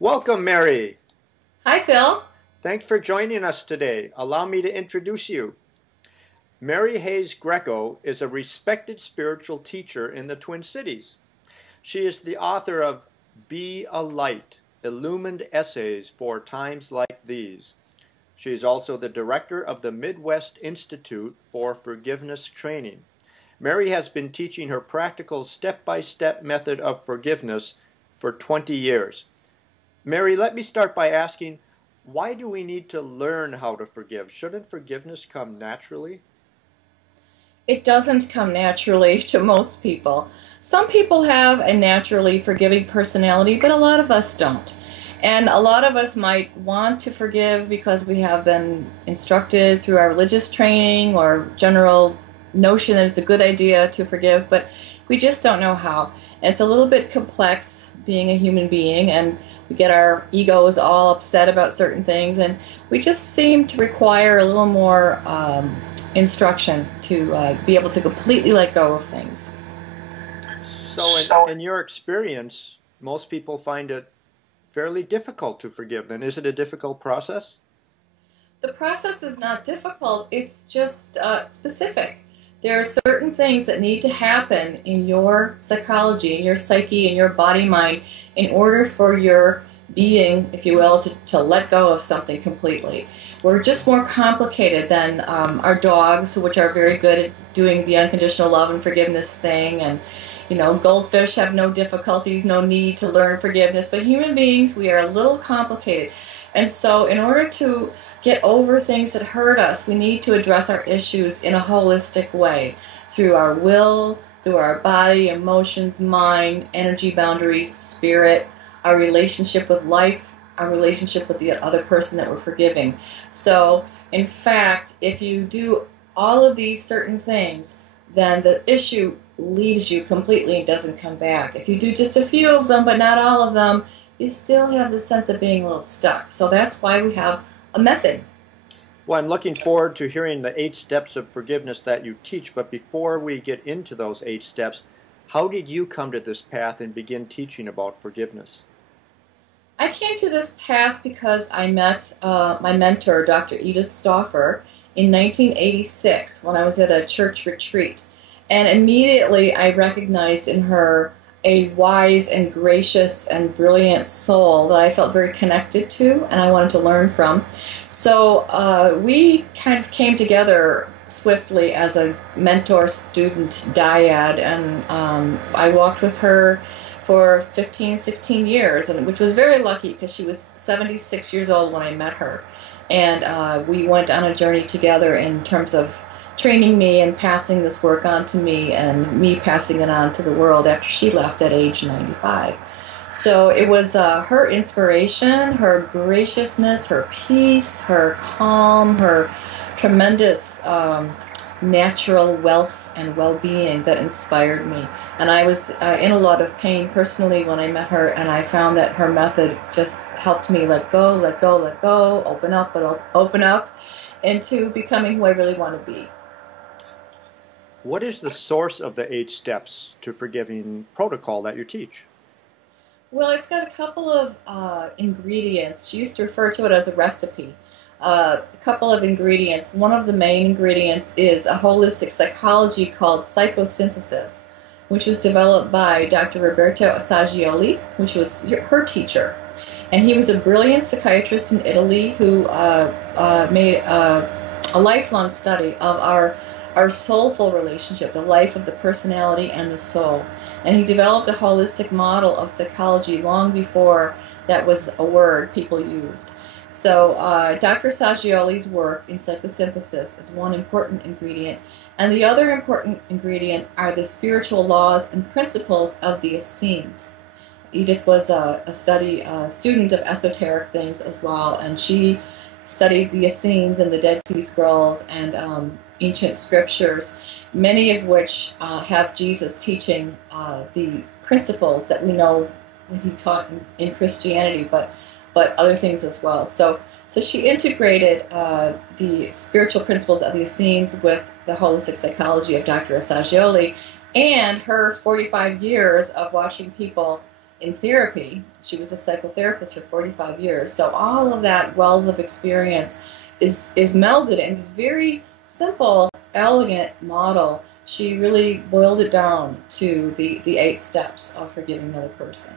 Welcome, Mary. Hi, Phil. Thanks for joining us today. Allow me to introduce you. Mary Hayes Grieco is a respected spiritual teacher in the Twin Cities. She is the author of Be a Light, Illumined Essays for Times Like These. She is also the director of the Midwest Institute for Forgiveness Training. Mary has been teaching her practical step-by-step method of forgiveness for 20 years. Mary, let me start by asking, why do we need to learn how to forgive? Shouldn't forgiveness come naturally? It doesn't come naturally to most people. Some people have a naturally forgiving personality, but a lot of us don't. And a lot of us might want to forgive because we have been instructed through our religious training or general notion that it's a good idea to forgive, but we just don't know how. And it's a little bit complex being a human being, and we get our egos all upset about certain things, and we just seem to require a little more instruction to be able to completely let go of things. So in your experience, most people find it fairly difficult to forgive. Then is it a difficult process? The process is not difficult, it's just specific. There are certain things that need to happen in your psychology, in your psyche, in your body-mind, in order for your being, if you will, to let go of something completely. We're just more complicated than our dogs, which are very good at doing the unconditional love and forgiveness thing, and goldfish have no difficulties, no need to learn forgiveness, but human beings, we are a little complicated. And so in order to get over things that hurt us, we need to address our issues in a holistic way, through our will, through our body, emotions, mind, energy boundaries, spirit, our relationship with life, our relationship with the other person that we're forgiving. So, in fact, if you do all of these certain things, then the issue leaves you completely and doesn't come back. If you do just a few of them, but not all of them, you still have the sense of being a little stuck. So that's why we have a method. Well, I'm looking forward to hearing the 8 steps of forgiveness that you teach, but before we get into those 8 steps, how did you come to this path and begin teaching about forgiveness? I came to this path because I met my mentor, Dr. Edith Stauffer, in 1986 when I was at a church retreat. And immediately I recognized in her a wise and gracious and brilliant soul that I felt very connected to and I wanted to learn from. So we kind of came together swiftly as a mentor-student dyad, and I walked with her for 15, 16 years, and which was very lucky because she was 76 years old when I met her. And we went on a journey together in terms of training me and passing this work on to me and me passing it on to the world after she left at age 95. So it was her inspiration, her graciousness, her peace, her calm, her tremendous natural wealth and well-being that inspired me. And I was in a lot of pain personally when I met her, and I found that her method just helped me let go, let go, let go, open up, into becoming who I really want to be. What is the source of the 8 steps to forgiving protocol that you teach? Well, it's got a couple of ingredients. She used to refer to it as a recipe. A couple of ingredients. One of the main ingredients is a holistic psychology called psychosynthesis, which was developed by Dr. Roberto Assagioli, which was her teacher. And he was a brilliant psychiatrist in Italy who made a lifelong study of our soulful relationship, the life of the personality and the soul. And he developed a holistic model of psychology long before that was a word people used. So Dr. Assagioli's work in psychosynthesis is one important ingredient. And the other important ingredient are the spiritual laws and principles of the Essenes. Edith was a student of esoteric things as well, and she studied the Essenes and the Dead Sea Scrolls and ancient scriptures, many of which have Jesus teaching the principles that we know that he taught in Christianity, but other things as well. So she integrated the spiritual principles of the Essenes with the holistic psychology of Dr. Assagioli, and her 45 years of watching people in therapy. She was a psychotherapist for 45 years. So all of that wealth of experience is melded in this very simple, elegant model. She really boiled it down to the 8 steps of forgiving another person.